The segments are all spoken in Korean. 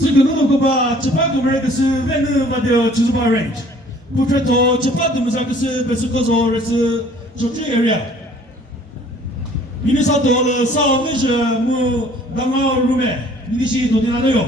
这个路个吧，这把个门个是外头把的就是把 range， 不知道这把的么啥个是不是个说是中间 area。明天上到了上位是么刚刚入门，明天是昨天哪都有。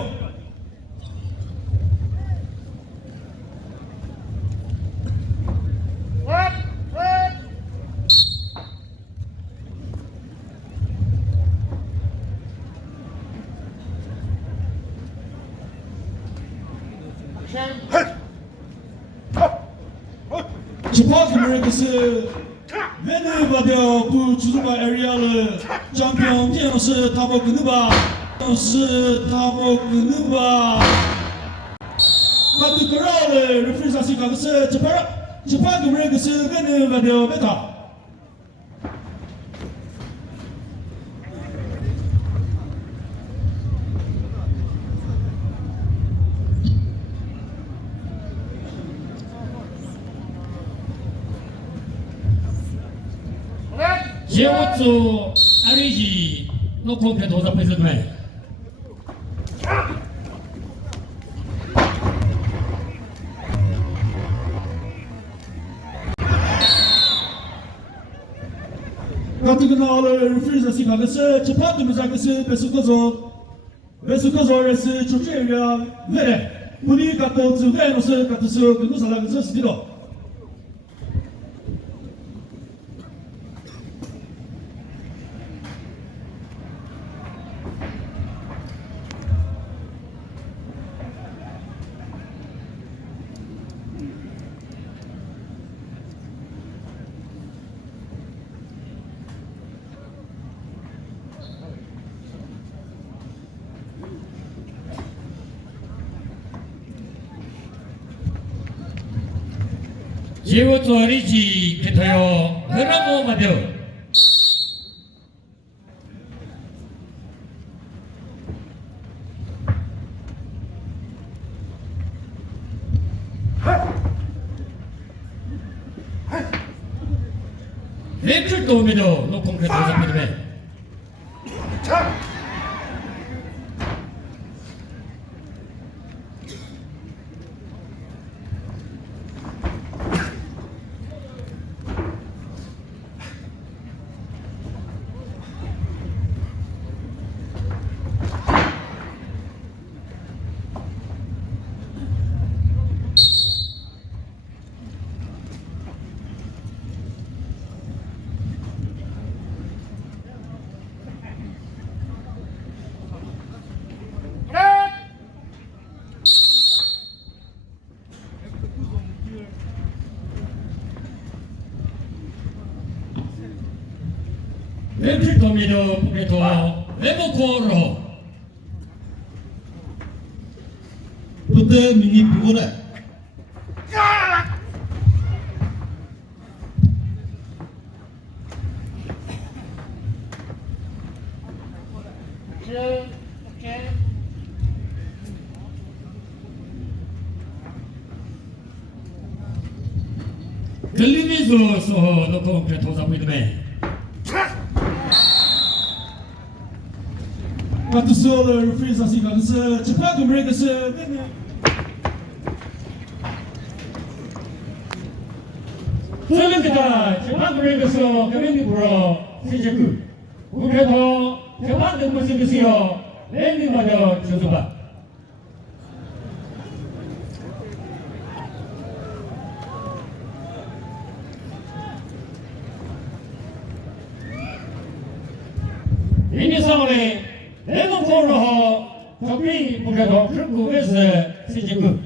这把个门个是。外头把的不就是把 area 了，江边店是他不跟的吧，是他不跟的吧，那都个绕了，人分上是个是这把个门个是外头把的外头。제오조 RG 노콩페 도사페스 네. Quand on a le refuse à cigarette, c'est pas de nous agresser, mais ce que c'est, tu sais, mais, vous dites quand on se fait, quand on se nous a agresser, c'est là. 제오조 RG 페터요 헤라모 마디오. 렌틀 도우미도 노콩페 도사페스 네. 렌틀 도우미도 포케토 레모코로. 그때 미니 피곤해. 델리비조 소 노콩페 도사페스 네. Quand on sort le refuse à cigarette, c'est pas comme que c'est. 저는기다 재판부에서 경영부로 시작구 국회도 재판도 무슨 것이요 랜딩마저 저수바 인기상원의 레몬포로 적비 국회도 국회에서 시작구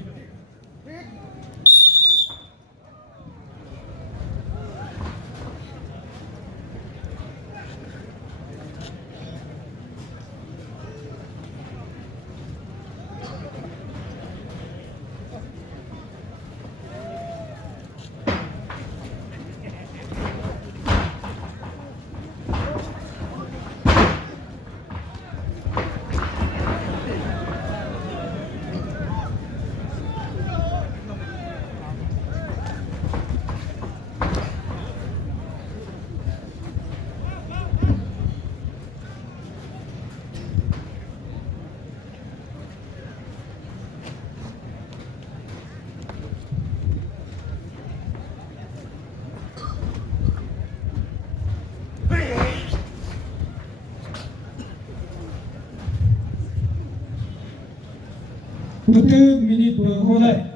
42 minutes per volley.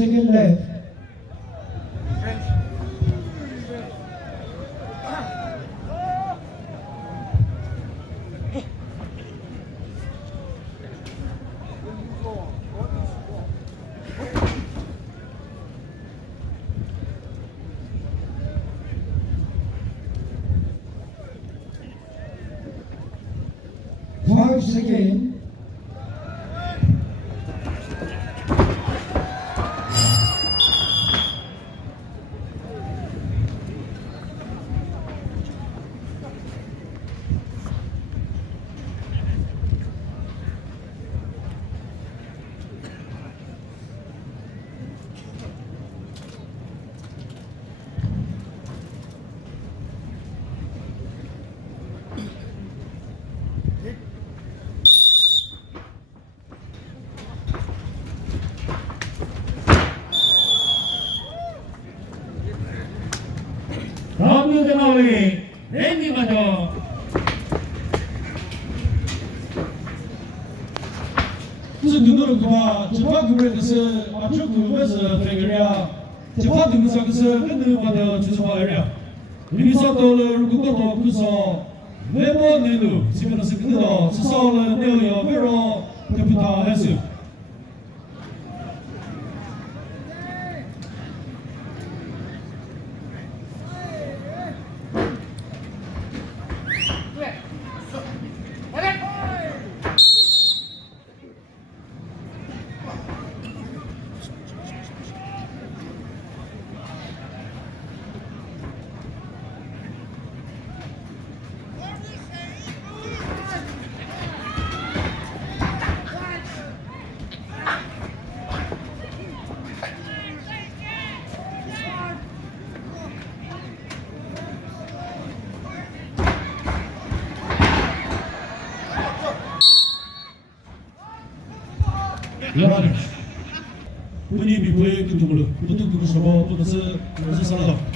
Second left. Five seconds. 다음 경기는 랜디 가죠. 무슨 눈으로 그만 재판 금액에서 앞쪽 그룹에서 배결이야 재판 등상에서 맨날 받아 주소가 아니야 리사도를 그것도 그서 매번 내는 집에서 그거 스스로는 내어요 매로 대표다 했어 본인이 미국의 근종으로 모든 그곳으로 또다시 살아다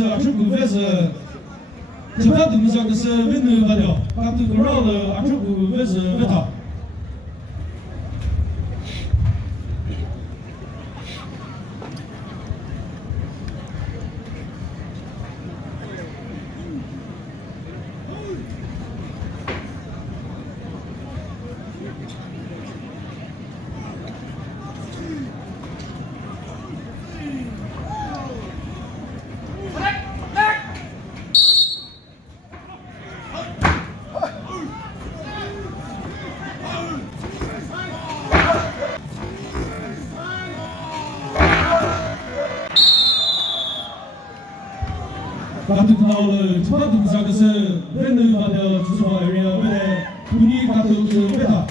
그래서 앞쪽에서 재판 등장에서 맨날 가려 같은 그러다 앞쪽에서 메타 같은 나오는 재판 등장에서 맨날 가려 주소가 에리아 맨에 분위 같은 그 메타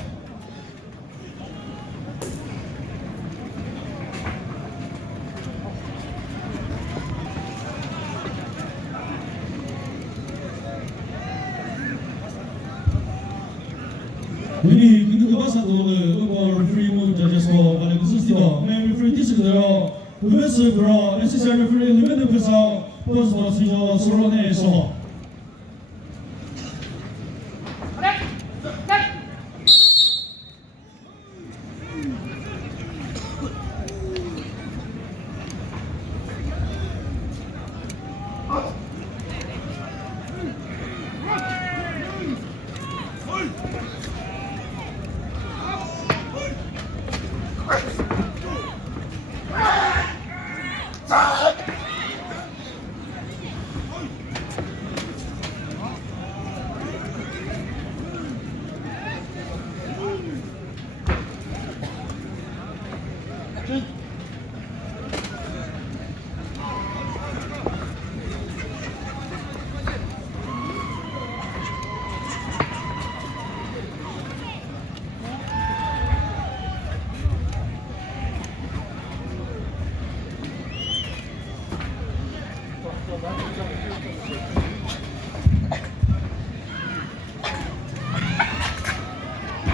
우리 근거가사도는 응원 프리문 자제소 만약 스스로 매일 프리 디스크대로 우베스 브로 SCR 프리 리벤드 회사 포스터 시저 소론에서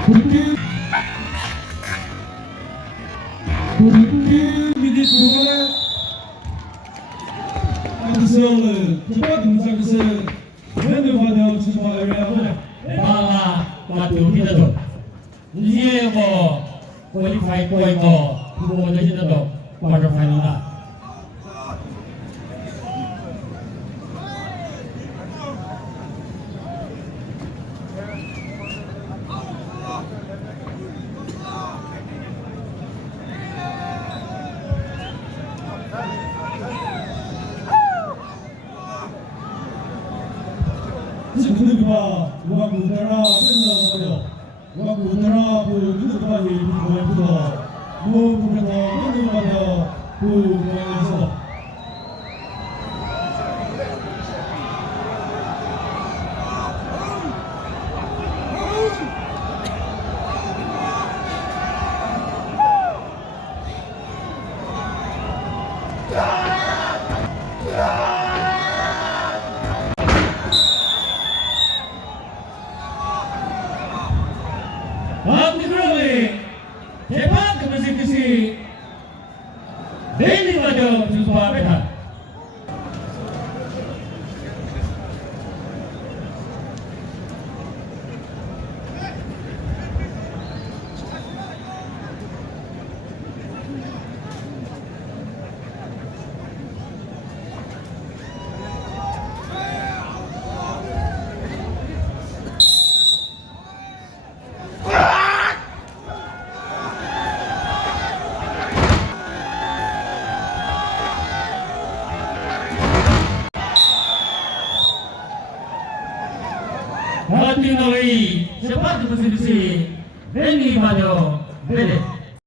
Turki Milli Takımı Aksiyonlu Cepat Müzakası Venü Vadeo Çıkma Evliyalı Bala Batu kita tu. Dia ko qualify point ko. Buo na kita tu. Quarter final lah. 그누가 우가 무더라 끝나서 우가 무더라 그 그누가 이 뭐부터 뭐 부분에서 그누가 그 뭐에서 Bang dikrawali. Cepat ke kesi. Deni wajah jumpa betul. Hati nolai cepat ke kesi. Deni wajah betul.